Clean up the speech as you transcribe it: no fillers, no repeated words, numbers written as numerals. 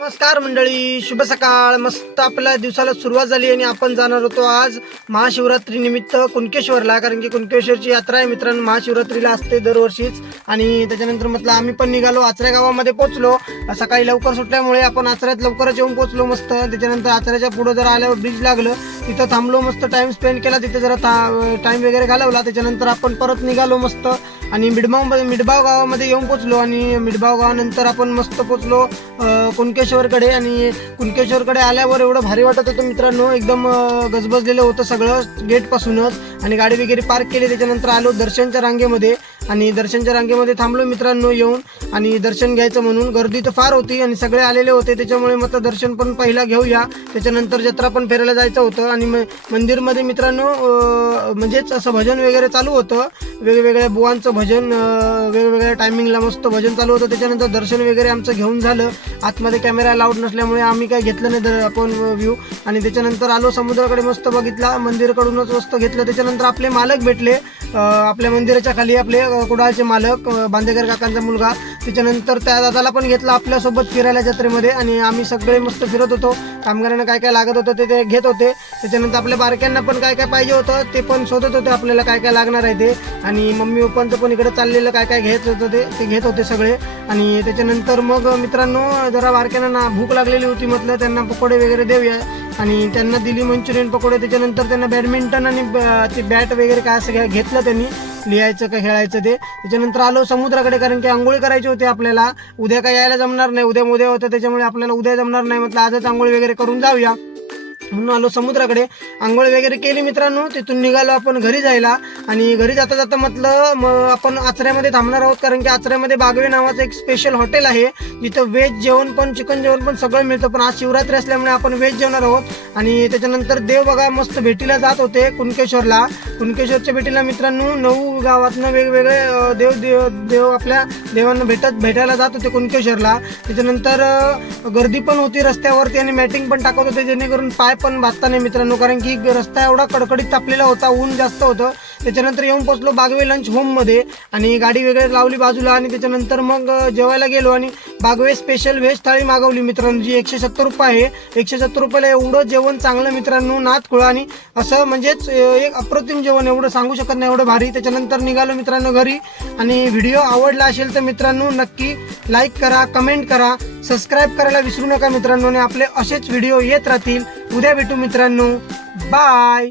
नमस्कार मंडळी, शुभ सकाळ. मस्त आपल्या दिवसाला सुरुवात झाली आणि आपण जाणार होतो आज महाशिवरात्री निमित्त कुणकेश्वरला. कारण की कुणकेश्वरची यात्रा आहे मित्रांनो, महाशिवरात्रीला असते दरवर्षीच. आणि त्याच्यानंतर म्हटलं आम्ही पण निघालो. आचरे गावामध्ये पोहोचलो. सकाळी लवकर सुटल्यामुळे आपण आचऱ्यात लवकरच येऊन पोहोचलो मस्त. त्याच्यानंतर आचऱ्याच्या पुढे जरा आल्यावर ब्रिज लागलं, तिथं थांबलो, मस्त टाइम स्पेंड केला तिथे, जरा टाइम वगैरे घालवला. त्याच्यानंतर आपण परत निघालो मस्त आणि मिडबाव गावामध्ये येऊन पोहोचलो. आणि मिडबाव गावानंतर आपण मस्त पोहोचलो कुणकेश्वरकडे. आणि कुणकेश्वरकडे आल्यावर एवढं भारी वाटत होतं मित्रांनो, एकदम गजबजलेलं होतं सगळं गेटपासूनच. आणि गाडी वगैरे पार्क केली. त्याच्यानंतर आलो दर्शनच्या रांगेमध्ये आणि दर्शनच्या रांगेमध्ये थांबलो मित्रांनो येऊन. आणि दर्शन घ्यायचं म्हणून गर्दी तर फार होती आणि सगळे आलेले होते, त्याच्यामुळे मग दर्शन पण पहिला घेऊया. त्याच्यानंतर जत्रा पण फिरायला जायचं होतं. आणि मंदिरमध्ये मित्रांनो म्हणजेच असं भजन वगैरे चालू होतं, वेगवेगळ्या बुवांचं भजन, वेगवेगळ्या टायमिंगला मस्त भजन चालू होतं. त्याच्यानंतर दर्शन वगैरे आमचं घेऊन झालं. आतमध्ये कॅमेरा लाऊड नसल्यामुळे आम्ही काय घेतलं नाही आपण व्ह्यू. आणि त्याच्यानंतर आलो समुद्राकडे, मस्त बघितला, मंदिराकडूनच मस्त घेतलं. त्याच्यानंतर आपले मालक भेटले, आपल्या मंदिराच्या खाली आपले कुडाळचे मालक, बांदेकर काकांचा मुलगा. त्याच्यानंतर त्या दादाला पण घेतला आपल्यासोबत फिरायला जत्रेमध्ये. आणि आम्ही सगळे मस्त फिरत होतो. कामगारांना काय काय लागत होतं ते घेत होते. त्याच्यानंतर आपल्या बारक्यांना पण काय काय पाहिजे होतं ते पण शोधत होते, आपल्याला काय काय लागणार आहे ते. आणि मम्मी पप्पांचं पण इकडे चाललेलं काय काय घ्यायचं होतं ते घेत होते सगळे. आणि त्याच्यानंतर मग मित्रांनो जरा बारक्यांना भूक लागलेली होती, म्हटलं त्यांना पकोडे वगैरे देऊया. आणि त्यांना दिली मंचुरियन पकोडे. त्याच्यानंतर त्यांना बॅडमिंटन आणि ते बॅट वगैरे काय असं घेतलं त्यांनी, लिहायचं का खेळायचं ते. त्याच्यानंतर आलो समुद्राकडे, कारण की आंघोळी करायची होती आपल्याला. उद्या काय यायला जमणार नाही, उद्या होतं, त्याच्यामुळे आपल्याला उद्या जमणार नाही. म्हटलं आजच आंघोळी वगैरे करून जाऊया म्हणून आलो समुद्राकडे. आंघोळ वगैरे केली मित्रांनो. तिथून निघालो आपण घरी जायला. आणि घरी जाता जाता म्हटलं मग आपण आचऱ्यामध्ये थांबणार आहोत, कारण की आचऱ्यामध्ये बागवे नावाचं एक स्पेशल हॉटेल आहे, जिथं व्हेज जेवण पण चिकन जेवण पण सगळं मिळतं. पण आज शिवरात्री असल्यामुळे आपण व्हेज जेवणार आहोत. आणि त्याच्यानंतर देव बघा मस्त भेटीला जात होते कुणकेश्वरला. कुणकेश्वरच्या भेटीला मित्रांनो 9 गावातनं वेगवेगळे देव आपल्या देवांना भेटायला जात होते कुणकेश्वरला. त्याच्यानंतर गर्दी पण होती रस्त्यावरती आणि मॅटिंग पण टाकत होते, जेणेकरून पाय पण बांधता नाही मित्रांनो, कारण की रस्ता एवढा कडकडीत तापलेला होता, ऊन जास्त होतं. त्याच्यानंतर येऊन पोहोचलो बागवे लंच होममध्ये आणि गाडी वगैरे लावली बाजूला. आणि त्याच्यानंतर मग जेवायला गेलो आणि बागवे स्पेशल व्हेज थाळी मागवली मित्रांनो, जी 170 रुपये आहे. 170 रुपयाला एवढं जेवण चांगलं मित्रांनो, नाथ खुळा आणि असं म्हणजेच एक अप्रतिम जेवण, एवढं सांगू शकत नाही, एवढं भारी. त्याच्यानंतर निघालो मित्रांनो घरी. आणि व्हिडिओ आवडला असेल तर मित्रांनो नक्की लाईक करा, कमेंट करा, सबस्क्राईब करायला विसरू नका मित्रांनो. आणि आपले असेच व्हिडिओ येत राहतील. उद्या भेटू मित्रांनो, बाय.